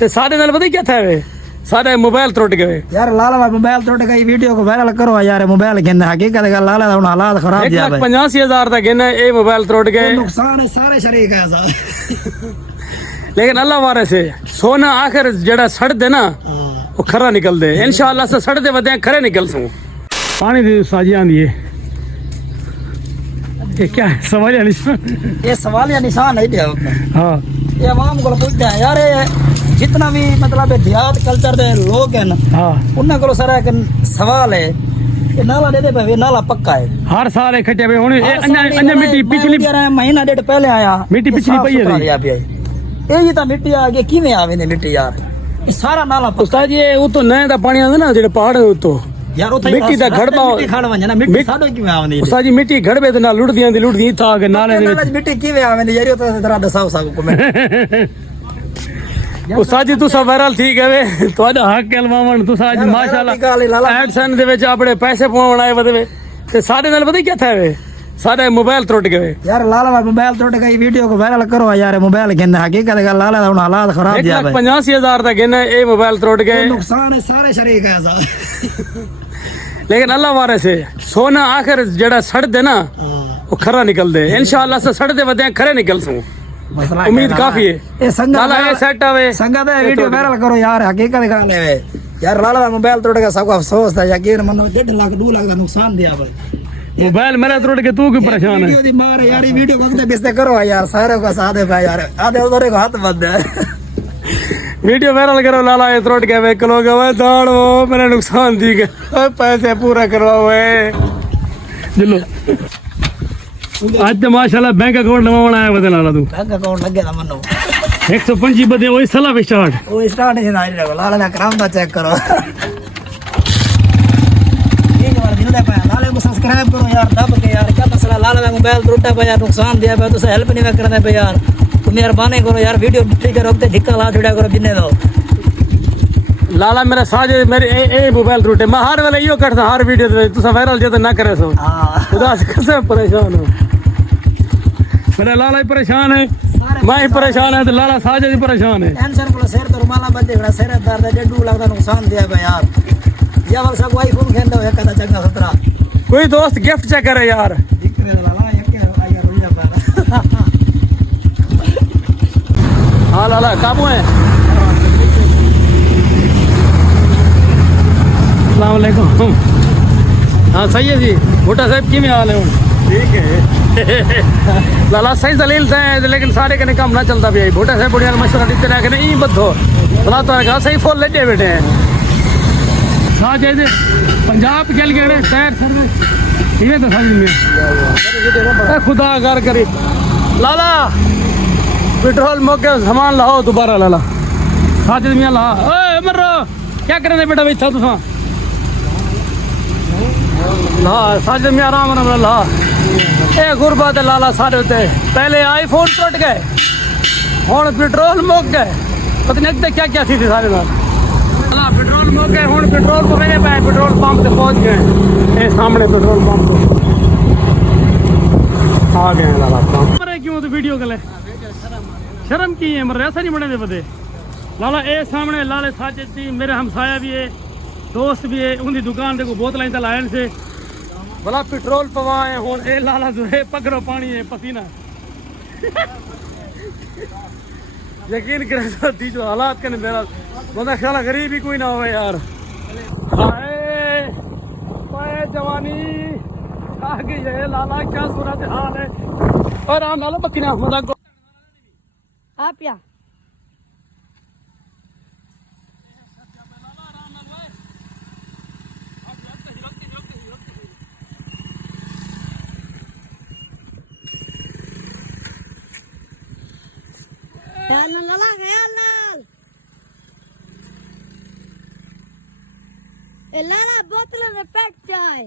ਤੇ ਸਾਡੇ ਨਾਲ ਪਤਾ ਕੀ था वे सारे मोबाइल टूट गए यार लाला का मोबाइल टूट गई वीडियो को वायरल करो यार मोबाइल गिनना हकीकत का लाला का हालात खराब दिया 1,85,000 तक गिना ये मोबाइल टूट गए नुकसान है सारे शरीक है साहब लेकिन अल्लाह वारे से सोना आखिर जड़ा सड़ दे ना वो खरा निकल दे इंशाअल्लाह से सड़ दे वदे खरे निकल सो पानी दी साजी आंदी है ये क्या है सवाल या निशान ये सवाल या निशान है दिया हां ये आवाम को पूछते हैं यार जितना भी मतलब देहात कल्चर दे लोग हैं ना हां उन्हें को सारा एक सवाल है ये नाला दे दे भाई नाला पक्का है हर साल इकट्ठे पे हुन अन्य मिट्टी पिछली महीना डेढ़ पहले आया मिट्टी पिछली पई है ये तो मिट्टी आ गई किवें आवे ने मिट्टी यार ये सारा नाला उस्ताद जी वो तो नए दा पानी आंदा ना जेड़े पहाड़ है तो यार उथे मिट्टी दा घड़बा मिट्टी खाड़ वंज ना मिट्टी साडो किवें आवे उस्ताद जी मिट्टी घड़बे ते ना लुड़दी था के नाले दे विच मिट्टी किवें आवे ने यार तो जरा दसाओ साहब को मैं उस्ताद जी तुसा वायरल ठीक है वे ਤੁਹਾਡਾ ਹੱਕ ਲਵਾਵਣ ਤੁਸਾਂ ਅੱਜ ਮਾਸ਼ਾਅੱਲਾ ਐਡਸਨ ਦੇ ਵਿੱਚ ਆਪਣੇ ਪੈਸੇ ਪਵਾਉਣ ਆਏ ਵਦਵੇ ਤੇ ਸਾਡੇ ਨਾਲ ਪਤਾ ਕੀ था वे सारे मोबाइल टूट गए यार लाला का मोबाइल टूट गई वीडियो को वायरल करो यार मोबाइल गिनना हकीकत का लाला का हालात खराब दिया 1,85,000 तक गिना ये मोबाइल टूट गए नुकसान है सारे शरीक है साहब लेकिन अल्लाह वारे से सोना आखिर जड़ा सड़ दे ना वो खरा निकल दे इंशाअल्लाह से सड़ दे वदे खरे निकल सो उम्मीद काफी है ये लाला ये सेट आवे संगत है वीडियो वायरल करो यार हकीकत का ले यार लाला का मोबाइल टूट गया सबको अफसोस था यकीन मनो 1.5 लाख 2 लाख का नुकसान दिया भाई मोबाइल मेरा टूट के तू क्यों परेशान है वीडियो दी मार यार वीडियो को बिस्ते करो यार सारे को साथ है भाई यार आधे उधर को हाथ बंद है वीडियो वायरल करो लाला ये टूट गया वे लोग वे दाड़ वो मेरा नुकसान दी गए पैसे पूरा करवाओ वे चलो आज तो माशाल्लाह बैंक अकाउंट नवाना आया बदल लाला तू बैंक अकाउंट लगे ना मनो 125 बदे वही सला स्टार्ट वो स्टार्ट है ना लाला ने कराम दा चेक करो लाले को सब्सक्राइब करो यार दब के यार क्या मसला लाला का मोबाइल टूटा पे यार नुकसान दिया पे तो हेल्प नहीं करना पे यार तुम मेहरबानी करो यार वीडियो ठीक है रोकते धिक्का ला छुड़ा करो बिन्ने दो लाला मेरा साज मेरे ए मोबाइल टूटे मैं हर वाला यो करता हर वीडियो दे तुसा वायरल जे तो ना करे सो खुदा से कसम परेशान हो मेरा लाला ही परेशान है मैं ही परेशान है तो लाला साज ही परेशान है टेंशन को सिर तो रुमाला बंद है सिर दर्द 1.5 लाख का नुकसान दिया पे यार ये वाला सब आईफोन खेल है कदा चंगा सतरा कोई दोस्त गिफ्ट चेक करे यार हाँ लाला काबू है अस्सलाम वालेकुम हाँ सही है जी भुट्टा साहब किमें हाल है ठीक है लाला सही दलील थे लेकिन सारे कने काम ना चलता भी भुट्टा साहब बढ़िया मशवरा देते रहे कि नहीं बद्धो भला तो कहा सही फोन लेटे बैठे हैं हाँ जैसे पंजाब चल गए टायर सर्विस ये तो समझ में खुदा कर करी लाला पेट्रोल मौके सामान लाओ दोबारा लाला साजिद मियां ला ओए मरो क्या करने बेटा बैठा तुसा ला साजिद मियां आराम आराम ला ए गुरबत लाला सारे होते पहले आईफोन टूट गए हुन पेट्रोल मुक गए पता नहीं क्या क्या थी सारे नाल पेट्रोल मुक गए हुन पेट्रोल को मेरे पे पेट्रोल पंप पे पहुंच गए ए सामने पेट्रोल पंप आ गए लाला पंप पर क्यों तो वीडियो कले शर्म की है मर ऐसा नहीं बने दे बदे लाला ए सामने लाले साजिद जी मेरे हमसाया भी है दोस्त भी है उनकी दुकान देखो बोतलें तो लाइन से भला पेट्रोल पवाए हुन ए लाला जो है पकड़ो पानी है पसीना यकीन करे तो दी जो हालात कने मेरा बंदा ख्याल गरीब ही कोई ना हो यार हाय ओए जवानी आ गई है लाला क्या सूरत हाल है और आ लाला बकना मजाक आप या लाला गया लाल लाला बोतल में पैक जाए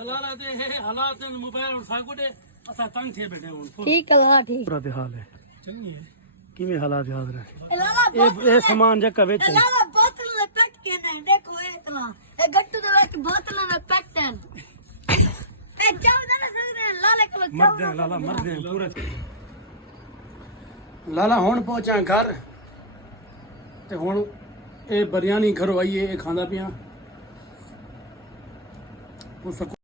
लाला दे है हालात मोबाइल और सागुडे असा तंग थे बैठे हुन ठीक है लाला ठीक पूरा हाल है चंगी है किਵੇਂ हालात याद रहे लाला ये सामान जक्का बेच लाला बोतल में पैक के नहीं देखो ये इतना ये गट्टू दे बोतल में पैक है ए चाव देना सकते हैं लाले को ਮਰਦੇ ਆ ਲਾਲਾ ਮਰਦੇ ਆ ਪੂਰਾ ਲਾਲਾ ਹੁਣ ਪਹੁੰਚਾ ਘਰ ਤੇ ਹੁਣ ਇਹ ਬਿਰਿਆਨੀ ਘਰੋਂ ਆਈ ਇਹ ਖਾਂਦਾ ਪਿਆ ਉਸ